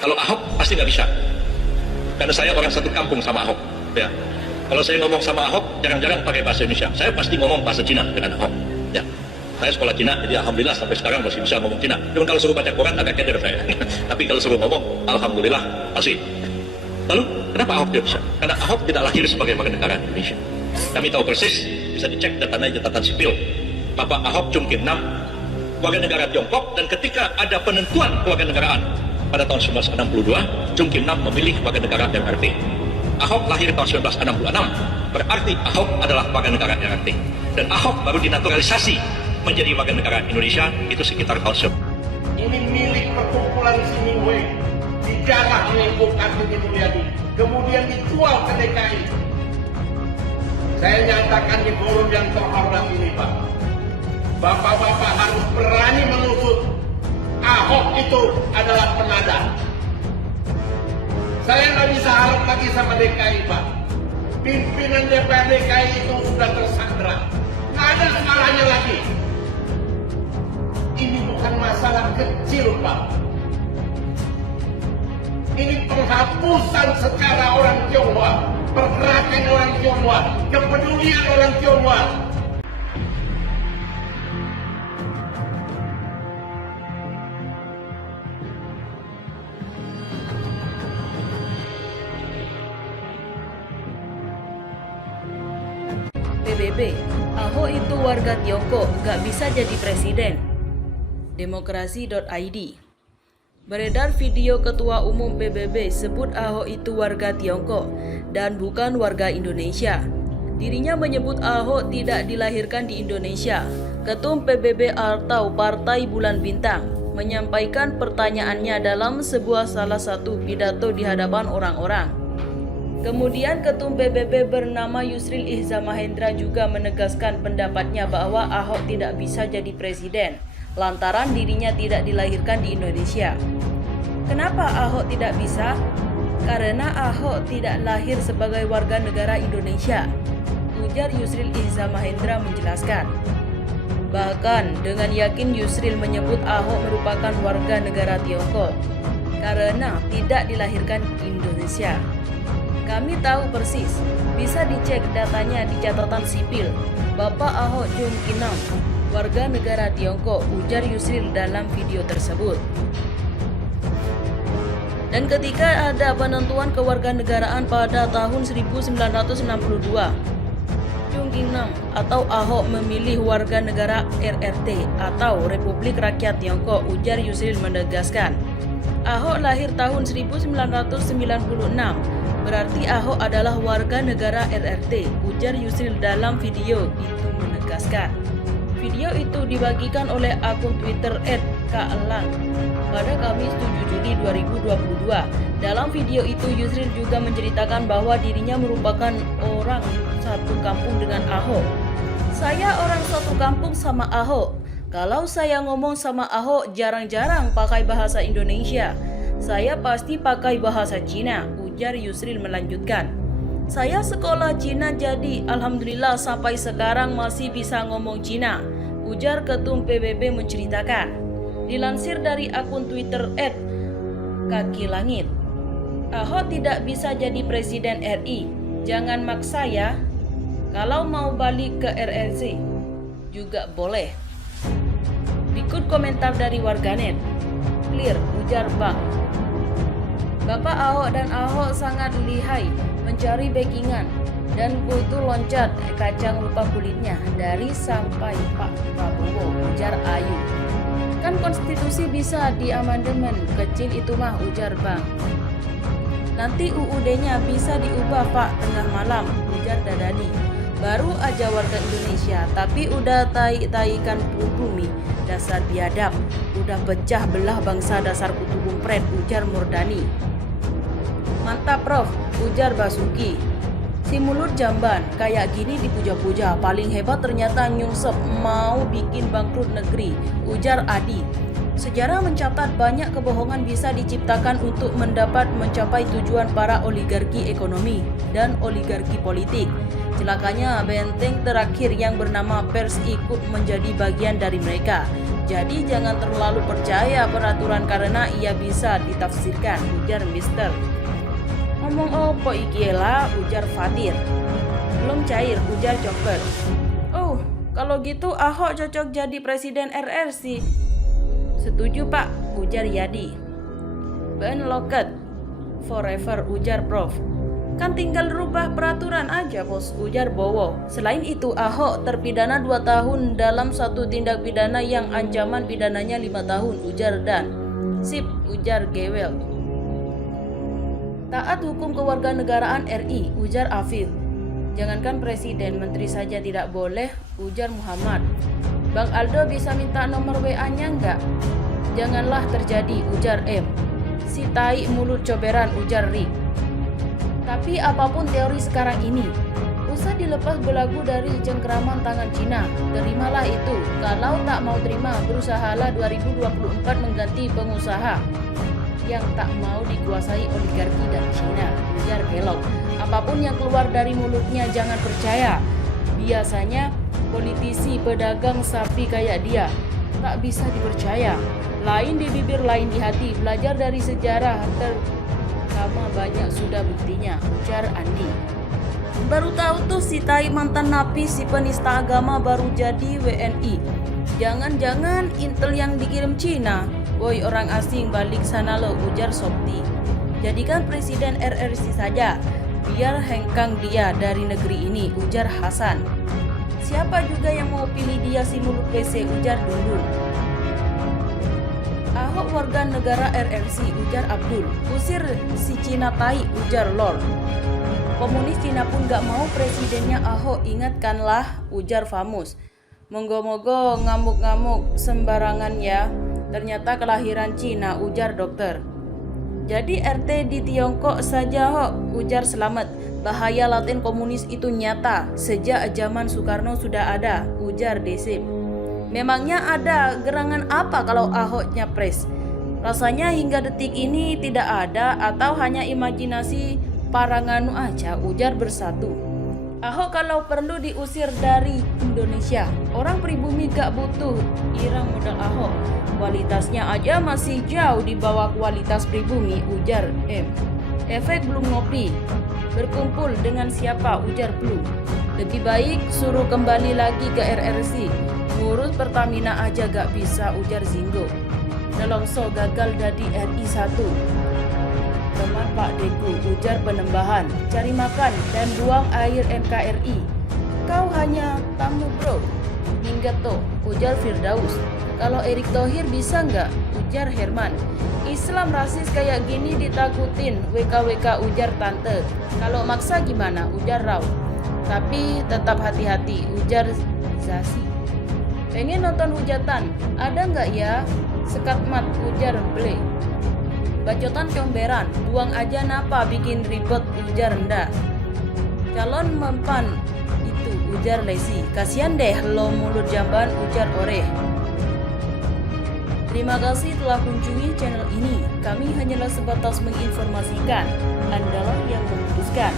Kalau Ahok pasti nggak bisa, karena saya orang satu kampung sama Ahok. Ya, kalau saya ngomong sama Ahok, jarang-jarang pakai bahasa Indonesia. Saya pasti ngomong bahasa Cina dengan Ahok. Ya, saya sekolah Cina, jadi alhamdulillah sampai sekarang masih bisa ngomong Cina. Cuma kalau suruh baca Quran agak keder saya. Tapi kalau suruh ngomong, alhamdulillah masih. Lalu kenapa Ahok tidak bisa? Karena Ahok tidak lahir sebagai warga negara Indonesia. Kami tahu persis, bisa dicek datanya catatan sipil. Bapak Ahok Chung Kim Nam, warga negara Tiongkok, dan ketika ada penentuan kewarganegaraan pada tahun 1962, Chung Kim Nam memilih warga negara RRT. Ahok lahir tahun 1966, berarti Ahok adalah warga negara RRT. Dan Ahok baru dinaturalisasi menjadi warga negara Indonesia itu sekitar tahun 19. Ini milik perkumpulan Siniwe, dijarah oleh Ibu Kartini Mulyadi, kemudian dijual ke DKI. Saya nyatakan di forum yang terhormat ini, Pak, Bapak-bapak harus berani mengusut Ahok itu adalah penada. Saya nggak bisa harap lagi sama DKI, Pak. Pimpinan DPR DKI itu sudah tersandra. Nggak ada skalanya lagi. Ini bukan masalah kecil, Pak. Ini penghapusan secara orang Tionghoa, pergerakan orang Tionghoa, kepedulian orang Tionghoa. PBB, Ahok itu warga Tiongkok, gak bisa jadi presiden. Demokrasi.id. Beredar video Ketua Umum PBB sebut Ahok itu warga Tiongkok dan bukan warga Indonesia. Dirinya menyebut Ahok tidak dilahirkan di Indonesia. Ketum PBB atau Partai Bulan Bintang menyampaikan pertanyaannya dalam salah satu pidato di hadapan orang-orang. Kemudian Ketum PBB bernama Yusril Iza Mahendra juga menegaskan pendapatnya bahwa Ahok tidak bisa jadi presiden lantaran dirinya tidak dilahirkan di Indonesia. Kenapa Ahok tidak bisa? Karena Ahok tidak lahir sebagai warga negara Indonesia, ujar Yusril Iza Mahendra menjelaskan. Bahkan dengan yakin Yusril menyebut Ahok merupakan warga negara Tiongkok karena tidak dilahirkan di Indonesia. Kami tahu persis, bisa dicek datanya di catatan sipil. Bapak Ahok Chung Kim Nam, warga negara Tiongkok, ujar Yusril dalam video tersebut. Dan ketika ada penentuan kewarganegaraan pada tahun 1962, Chung Kim Nam atau Ahok memilih warga negara RRT atau Republik Rakyat Tiongkok, ujar Yusril menegaskan. Ahok lahir tahun 1996. Berarti Ahok adalah warga negara RRT, ujar Yusril dalam video itu menegaskan. Video itu dibagikan oleh akun Twitter @kaelang pada Kamis 7 Juli 2022. Dalam video itu Yusril juga menceritakan bahwa dirinya merupakan orang satu kampung dengan Ahok. Saya orang satu kampung sama Ahok. Kalau saya ngomong sama Ahok jarang-jarang pakai bahasa Indonesia. Saya pasti pakai bahasa Cina, ujar Yusril melanjutkan. Saya sekolah Cina jadi alhamdulillah sampai sekarang masih bisa ngomong Cina, ujar Ketum PBB menceritakan. Dilansir dari akun Twitter @kakilangit. Ahok tidak bisa jadi presiden RI, jangan maksa ya. Kalau mau balik ke RRC juga boleh. Berikut komentar dari warganet. Clear, ujar Bang. Bapak Ahok dan Ahok sangat lihai mencari backingan dan kutu loncat kacang lupa kulitnya dari sampai Pak Prabowo, ujar Ayu. Kan konstitusi bisa diamandemen, kecil itu mah, ujar Bang. Nanti UUD-nya bisa diubah Pak tengah malam, ujar Dadadi. Baru aja warga Indonesia tapi udah tai-taikan pribumi, dasar biadab, udah pecah belah bangsa dasar kutu kumpret, ujar Murdani. Mantap Prof, ujar Basuki. Si mulut jamban, kayak gini dipuja-puja, paling hebat ternyata nyungsep mau bikin bangkrut negeri, ujar Adi. Sejarah mencatat banyak kebohongan bisa diciptakan untuk mencapai tujuan para oligarki ekonomi dan oligarki politik. Celakanya benteng terakhir yang bernama pers ikut menjadi bagian dari mereka. Jadi jangan terlalu percaya peraturan karena ia bisa ditafsirkan, ujar Mister. Ngomong opo iki lah, ujar Fatir. Belum cair, ujar Joker. Oh, kalau gitu Ahok cocok jadi presiden RRC. Setuju Pak, ujar Yadi. Ban loket forever, ujar Prof. Kan tinggal rubah peraturan aja bos, ujar Bowo. Selain itu Ahok terpidana 2 tahun dalam satu tindak pidana yang ancaman pidananya 5 tahun, ujar Dan. Sip, ujar Gewel. Taat hukum kewarganegaraan RI, ujar Afif. Jangankan presiden, menteri saja tidak boleh, ujar Muhammad. Bang Aldo bisa minta nomor WA-nya enggak? Janganlah terjadi, ujar M. Si tai mulut coberan, ujar Rick. Tapi apapun teori sekarang ini, usah dilepas belagu dari cengkeraman tangan Cina. Terimalah itu. Kalau tak mau terima, berusahalah 2024 mengganti pengusaha yang tak mau dikuasai oligarki dan Cina, ujar Kelok. Apapun yang keluar dari mulutnya jangan percaya. Biasanya politisi pedagang sapi kayak dia tak bisa dipercaya. Lain di bibir, lain di hati. Belajar dari sejarah terutama banyak sudah buktinya, ujar Andi. Baru tahu tuh si tai mantan napi, si penista agama baru jadi WNI. Jangan-jangan intel yang dikirim Cina. Woi orang asing balik sana lo, ujar Sopti. Jadikan presiden RRC saja, biar hengkang dia dari negeri ini, ujar Hasan. Siapa juga yang mau pilih dia si mulut PC, ujar Dundun. Ahok warga negara RRC, ujar Abdul. Usir si Cina tai, ujar Lord. Komunis Cina pun gak mau presidennya Ahok, ingatkanlah, ujar Famus. Monggo-monggo ngamuk-ngamuk sembarangan ya. Ternyata kelahiran Cina, ujar dokter. Jadi RT di Tiongkok saja Hok, ujar Slamet. Bahaya laten komunis itu nyata. Sejak zaman Soekarno sudah ada, ujar Desip. Memangnya ada gerangan apa kalau Ahok nyapres? Rasanya hingga detik ini tidak ada atau hanya imajinasi para nganu aja, ujar Bersatu. Ahok kalau perlu diusir dari Indonesia. Orang pribumi gak butuh irang modal Ahok. Kualitasnya aja masih jauh di bawah kualitas pribumi, ujar M. Efek belum ngopi. Berkumpul dengan siapa, ujar Blue. Lebih baik suruh kembali lagi ke RRC. Ngurus Pertamina aja gak bisa, ujar Zinggo. Nelongso gagal dari RI 1. Teman Pak Deku, ujar Penembahan. Cari makan dan buang air NKRI. Kau hanya tamu bro. Minggat toh, ujar Firdaus. Kalau Erick Thohir bisa nggak? Ujar Herman. Islam rasis kayak gini ditakutin, WKWK, ujar Tante. Kalau maksa gimana? Ujar Rau. Tapi tetap hati-hati, ujar Zasi. Pengen nonton hujatan, ada nggak ya? Sekatmat, ujar Ble. Bacotan comberan, buang aja napa bikin ribet, ujar Nda. Calon mempan itu, ujar Lesi. Kasian deh lo mulut jamban, ujar Oreh. Terima kasih telah kunjungi channel ini. Kami hanyalah sebatas menginformasikan. Andalah yang memutuskan.